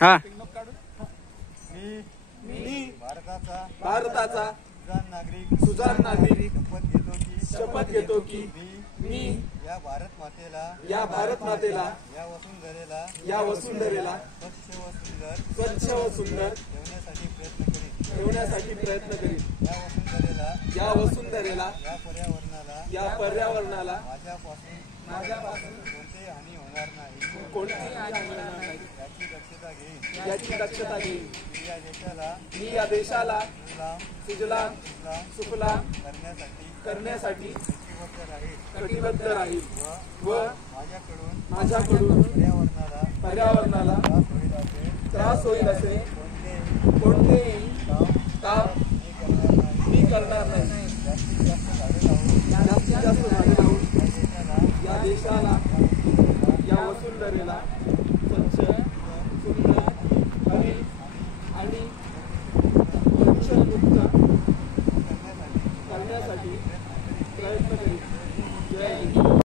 हा मी भारताचा सुजाण नागरिक शपथ घेतो की मी या भारत मातेला या या वसुंधरेला स्वच्छ व सुंदर ठेवण्यासाठी प्रयत्न करीन या वसुंधरेला या पर्यावरणाला माझ्यापासून कोणतीही हानी होणार नाही याची दक्षता घेईन मी या देशाला सुजलाम सुफलाम करण्यासाठी कटिबद्ध राहील व माझ्याकडून पर्यावरणाला त्रास होईल असे कोणतेही काम मी करणार नाही। जास्तीत जास्त झाडे लावून या देशाला या वसुंधरेला स्वच्छ सुंदर हरित आणि प्रदूषणमुक्त करण्यासाठी प्रयत्न करीन। जय हिंद।